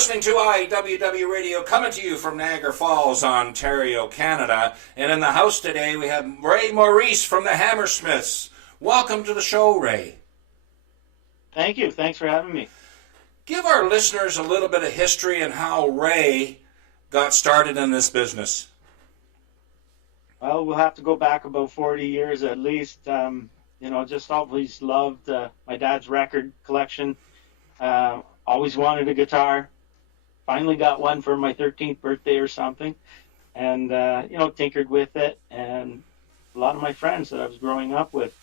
listening to IWW Radio, coming to you from Niagara Falls, Ontario, Canada. And in the house today, we have Ray Maurice from the Hammersmiths. Welcome to the show, Ray. Thank you. Thanks for having me. Give our listeners a little bit of history and how Ray got started in this business. Well, we'll have to go back about 40 years at least. Just always loved my dad's record collection. Always wanted a guitar. Finally got one for my 13th birthday or something. And, tinkered with it. And a lot of my friends that I was growing up with,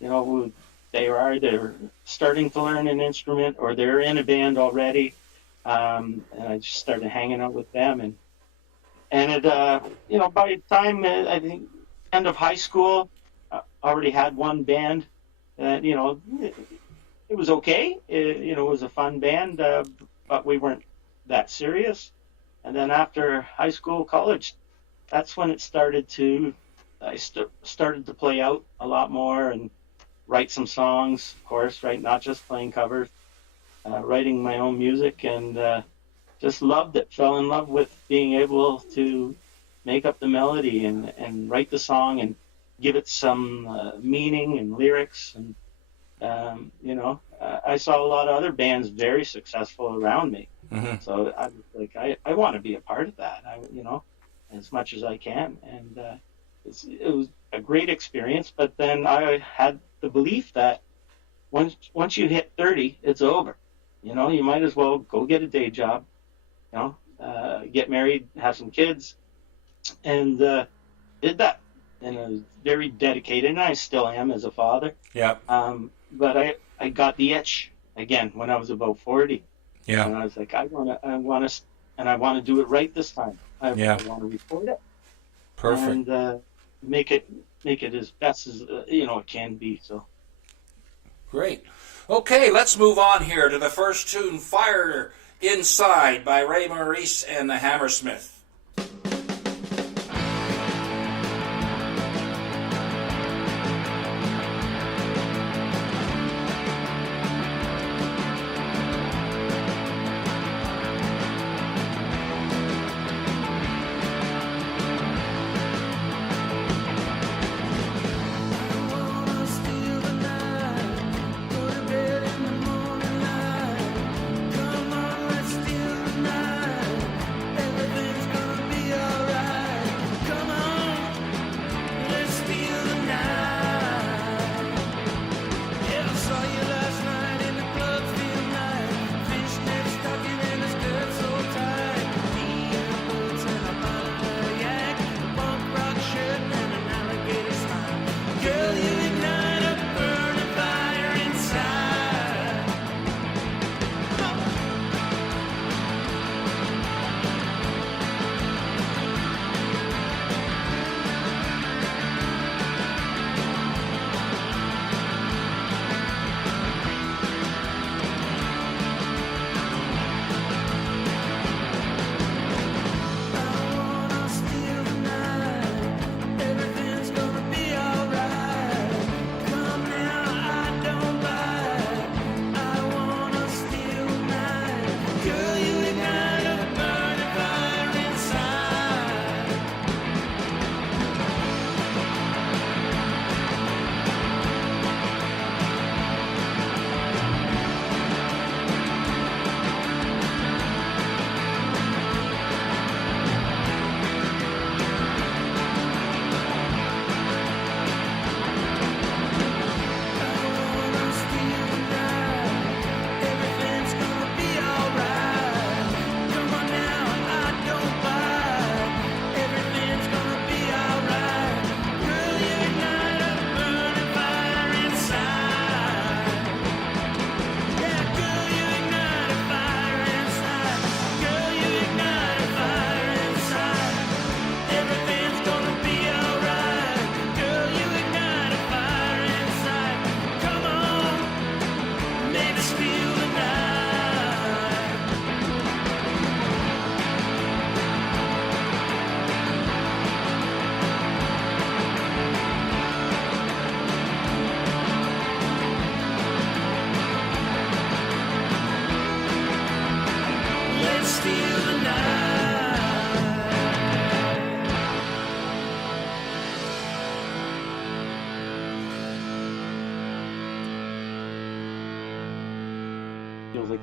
they're starting to learn an instrument or they're in a band already. And I just started hanging out with them. And it, by the time, I think, end of high school, I already had one band. It was okay. It was a fun band, but we weren't that serious. And then after high school, college, that's when it started to, started to play out a lot more and write some songs, of course, right? Not just playing covers, writing my own music, and just loved it. Fell in love with being able to make up the melody and write the song and give it some meaning and lyrics. And, I saw a lot of other bands very successful around me. Mm-hmm. So I was like, I want to be a part of that, as much as I can. And it was a great experience. But then I had the belief that once you hit 30, it's over. You might as well go get a day job, get married, have some kids, and did that. And I was very dedicated, and I still am as a father. Yeah. But I got the itch again when I was about 40. Yeah. And I was like, I want to do it right this time. I want to record it. Perfect. And make it as best as it can be. So. Great. Okay, let's move on here to the first tune, Fire Inside by Ray Maurice and the Hammersmiths. Everything's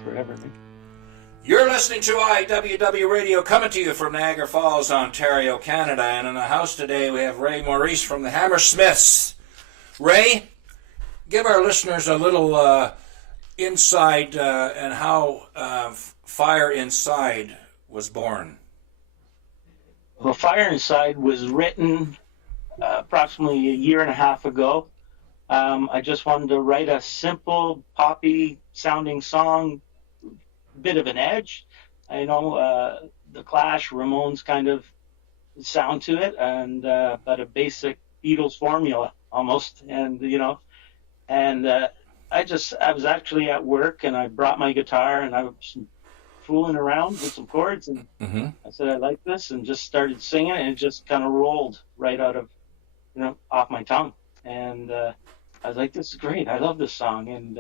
probably forever. You're listening to IWW Radio, coming to you from Niagara Falls, Ontario, Canada. And in the house today we have Ray Maurice from the Hammersmiths. Ray, give our listeners a little insight and how Fire Inside was born. Well, Fire Inside was written approximately a year and a half ago. I just wanted to write a simple poppy sounding song, bit of an edge. I know the Clash, Ramones kind of sound to it, and but a basic Beatles formula almost. And I was actually at work, and I brought my guitar, and I was fooling around with some chords, and I said I like this, and just started singing, and it just kind of rolled right out of off my tongue. And I was like, this is great. I love this song, and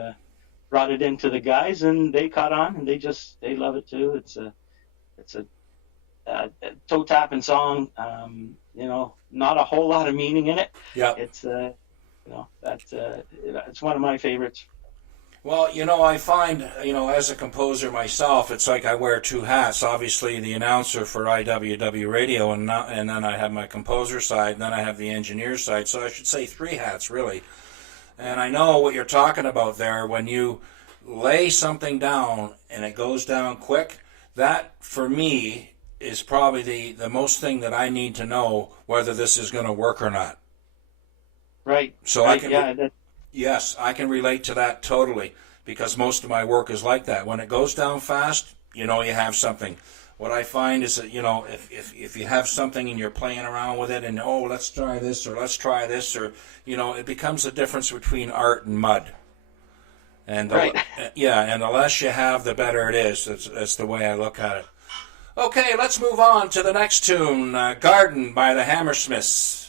brought it into the guys, and they caught on, and they love it too. It's a toe tapping song. Not a whole lot of meaning in it. Yeah. It's it's one of my favorites. Well, I find, as a composer myself, it's like I wear two hats. Obviously, the announcer for IWW Radio, and then I have my composer side, and then I have the engineer side. So I should say three hats, really. And I know what you're talking about there. When you lay something down and it goes down quick, that, for me, is probably the most thing that I need to know whether this is going to work or not. Right. So right, I can... Yes, I can relate to that totally, because most of my work is like that. When it goes down fast, you have something. What I find is that, if you have something and you're playing around with it and, let's try this, or it becomes the difference between art and mud. And right. And the less you have, the better it is. That's the way I look at it. Okay, let's move on to the next tune, Garden by the Hammersmiths.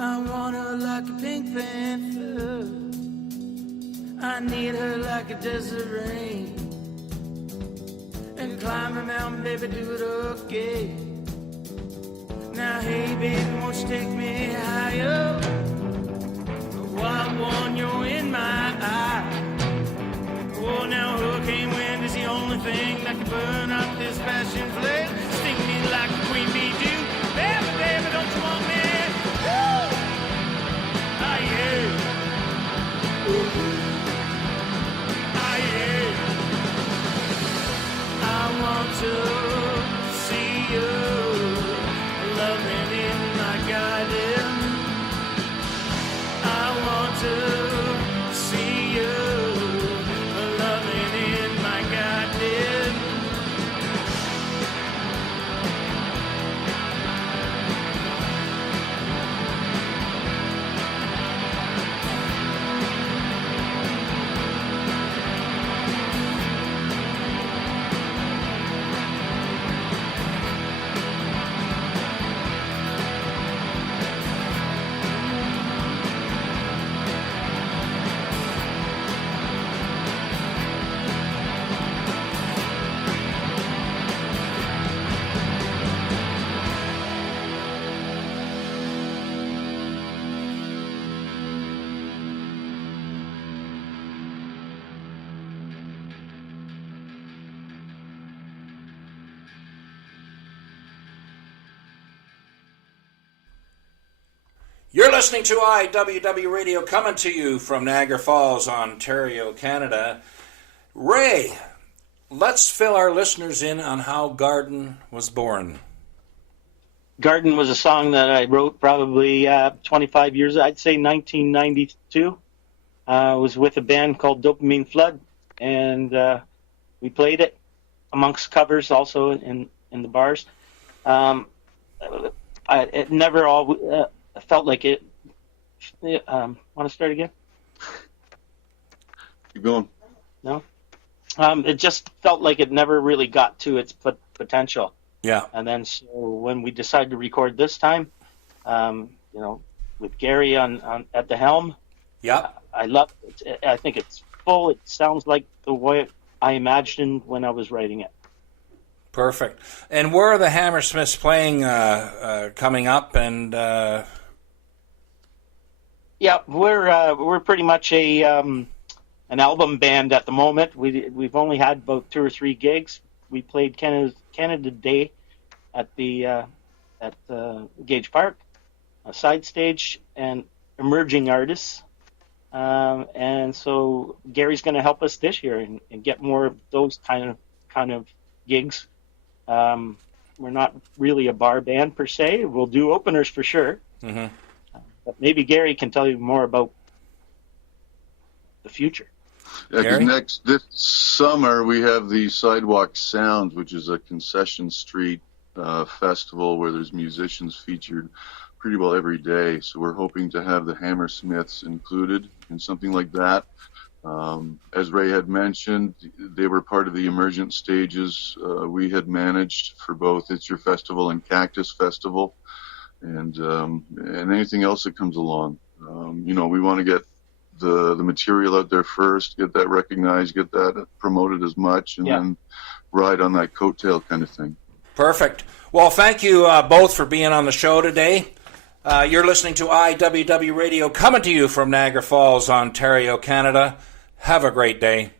I want her like a Pink Panther. I need her like a desert rain. And climb a mountain, baby, do it okay. Now, hey, baby, won't you take me higher? Wild one, you're in my eye. Oh, now hurricane wind is the only thing that can burn out this passion flame. Sting me like a queen bee do. Baby, baby, don't you want me? Woo! Ah, yeah. Ah, yeah. I want to see you loving in my garden. I want to see you loving in my garden. You're listening to IWW Radio, coming to you from Niagara Falls, Ontario, Canada. Ray, let's fill our listeners in on how Garden was born. Garden was a song that I wrote probably 25 years, I'd say 1992. I was with a band called Dopamine Flood, and we played it amongst covers also in the bars. It never all felt like it. Want to start again? Keep going. No? It just felt like it never really got to its potential. Yeah. And then so when we decided to record this time, with Gary on at the helm, yeah, I love it. I think it's full. It sounds like the way I imagined when I was writing it. Perfect. And where are the Hammersmiths playing coming up? And yeah, we're pretty much an album band at the moment. We've only had about 2 or 3 gigs. We played Canada Day at the Gage Park, a side stage, and emerging artists. And so Gary's going to help us this year and get more of those kind of gigs. We're not really a bar band per se. We'll do openers for sure. Mm-hmm. But maybe Gary can tell you more about the future. Yeah, because this summer we have the Sidewalk Sounds, which is a concession street festival where there's musicians featured pretty well every day. So we're hoping to have the Hammersmiths included in something like that. As Ray had mentioned, they were part of the emergent stages we had managed for both It's Your Festival and Cactus Festival, and anything else that comes along. We want to get the material out there first, get that recognized, get that promoted as much, and then ride on that coattail kind of thing. Perfect. Well, thank you both for being on the show today. You're listening to IWW Radio, coming to you from Niagara Falls, Ontario, Canada. Have a great day.